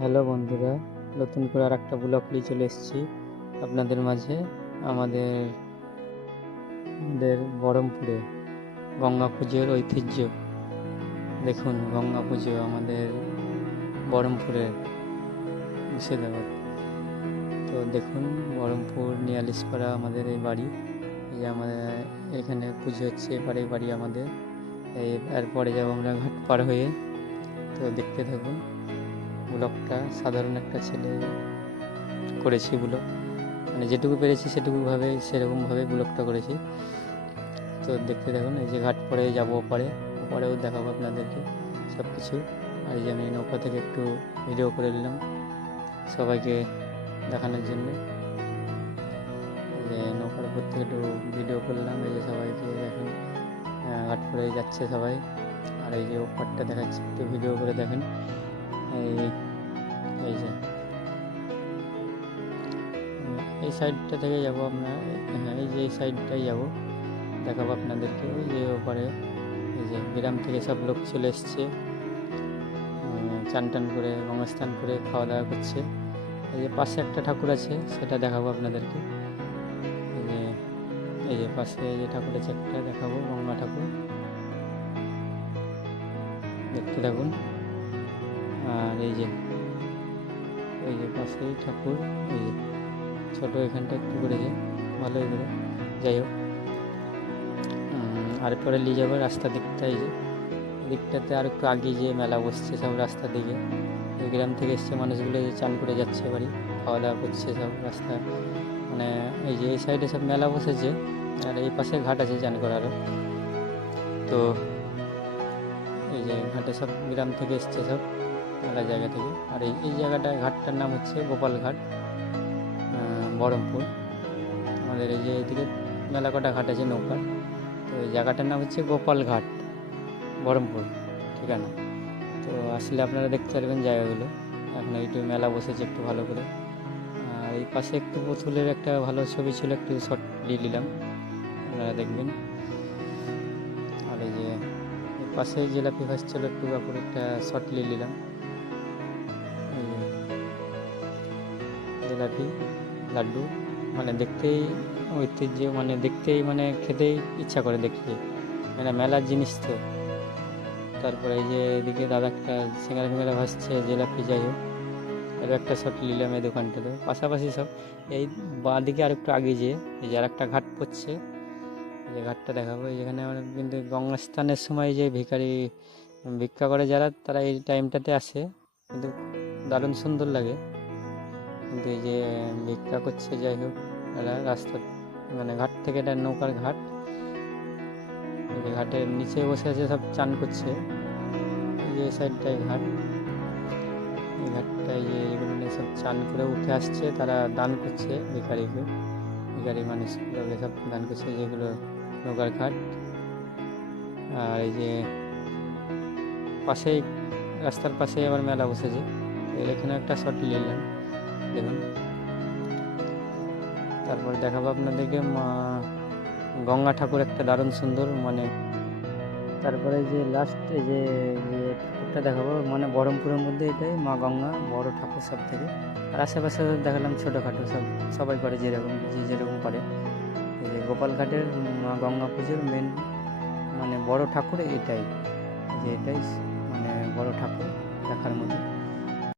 Hello বন্ধুরা, নতুন করে আর একটা ব্লগ নিয়ে চলে এসেছি আপনাদের মাঝে। আমাদের আমাদের বহরমপুরে গঙ্গা পুজোর ঐতিহ্য দেখুন। গঙ্গা পুজো আমাদের বহরমপুরে মুর্শিদাবাদ। তো দেখুন, বহরমপুর নিয়ালিশপাড়া আমাদের এই বাড়ি। এই যে আমাদের এখানে পুজো হচ্ছে, এবারে বাড়ি আমাদের। এরপরে যাবো আমরা ঘাট পার হয়ে। তো দেখতে থাকুন ব্লগটা। সাধারণ একটা ছেলে করেছি ব্লগ, মানে যেটুকু পেরেছি সেরকমভাবে ব্লগটা করেছি। তো দেখতে দেখুন, এই যে ঘাট পরে যাবো ওপারেও দেখাবো আপনাদেরকে সব কিছু। আর এই যে আমি নৌকা থেকে একটু ভিডিও করে নিলাম সবাইকে দেখানোর জন্য। এই যে নৌকার উপর থেকে একটু ভিডিও করলাম। এই যে সবাইকে দেখেন, ঘাট পরে যাচ্ছে সবাই। আর এই যে ওপারটা দেখাচ্ছি, একটু ভিডিও করে দেখেন। এই যে এই সাইডটা থেকে যাবো আমরা। হ্যাঁ, এই যে এই সাইডটাই যাবো, দেখাবো আপনাদেরকে। ওই যে ওপারে এই যে গ্রাম থেকে সব লোক চলে এসছে, চান টান করে গঙ্গা স্নান করে খাওয়া দাওয়া করছে। এই যে পাশে একটা ঠাকুর আছে, সেটা দেখাবো আপনাদেরকে। এই যে পাশে এই যে ঠাকুর আছে একটা, দেখাবো গঙ্গা ঠাকুর, দেখতে থাকুন। আর এই যে পাশেই ঠাকুর, এই যে ছোটো এখানটা একটু করেছে ভালোই করে। যাই হোক, আর পরে নিয়ে যাবো রাস্তা দিকটা। এই যে দিকটাতে আর একটু আগে যে মেলা বসছে সব রাস্তার দিকে। এই গ্রাম থেকে এসছে মানুষগুলো, যে চান করে যাচ্ছে বাড়ি, খাওয়া দাওয়া করছে সব রাস্তা। মানে এই যে এই সাইডে সব মেলা বসেছে, আর এই পাশে ঘাট আছে চান করারও। তো এই যে ঘাটে সব গ্রাম থেকে এসছে সব মেলা জায়গা থেকে। আর এই জায়গাটা, ঘাটটার নাম হচ্ছে গোপাল ঘাট, বহরমপুর। আমাদের এই যে এদিকে মেলা কটা ঘাট আছে নৌকার। তো এই জায়গাটার নাম হচ্ছে গোপাল ঘাট, বহরমপুর ঠিকানা। তো আসলে আপনারা দেখতে পারবেন জায়গাগুলো। এখন একটু মেলা বসেছে একটু ভালো করে। আর এই পাশে একটু পুতুলের একটা ভালো ছবি ছিল, একটু শর্ট দিয়ে নিলাম, আপনারা দেখবেন। আর এই যে এই পাশে জিলাপি ভাসছিল, একটু কাপড় একটা শর্ট নিয়ে নিলাম। এই যে জিলাপি লাড্ডু, মানে দেখতেই ঐতিহ্য, মানে দেখতেই মানে খেতেই ইচ্ছা করে দেখতে, মানে মেলার জিনিস তো। তারপরে এই যে এদিকে দাদা একটা সিঙ্গারা ফিঙ্গারা ভাসছে, জিলাপি, যাই হোক আরও একটা শট নিলাম এই দোকানটাতে। পাশাপাশি সব এই বাঁ দিকে আর একটু আগে যেয়ে এই যে আর একটা ঘাট পড়ছে, এই যে ঘাটটা দেখাবো। যেখানে মানে কিন্তু গঙ্গা স্নানের সময় যে ভিখারি ভিক্ষা করে যারা, তারা এই টাইমটাতে আসে, কিন্তু দারুণ সুন্দর লাগে। কিন্তু এই যে ভিক্ষা করছে, যাই হোক এরা রাস্তা, মানে ঘাট থেকে, এটা নৌকার ঘাট। এই যে ঘাটের নিচে বসে আছে সব চান করছে। এই যে সাইডটাই ঘাট, এই ঘাটটায় যে এগুলো নিয়ে সব চান করে উঠে আসছে, তারা দান করছে ভিখারি মানুষগুলোকে সব দান করছে, যেগুলো নৌকার ঘাট। আর এই যে পাশেই, রাস্তার পাশেই আবার মেলা বসেছে। এখানে একটা শট নিলাম, দেখুন। তারপর দেখাবো আপনাদেরকে গঙ্গা ঠাকুর, একটা দারুণ সুন্দর, মানে তারপরে যে লাস্ট এই যে ঠাকুরটা দেখাবো, মানে বহরমপুরের মধ্যে এটাই মা গঙ্গা বড় ঠাকুর সব থেকে। আর আশেপাশে দেখালাম ছোটোখাটো সবাই করে, যেরকম পারে। এই যে গোপাল ঘাটের মা গঙ্গা পুজোর মেন মানে বড় ঠাকুর এটাই, যে এটাই মানে বড় ঠাকুর দেখার মতো।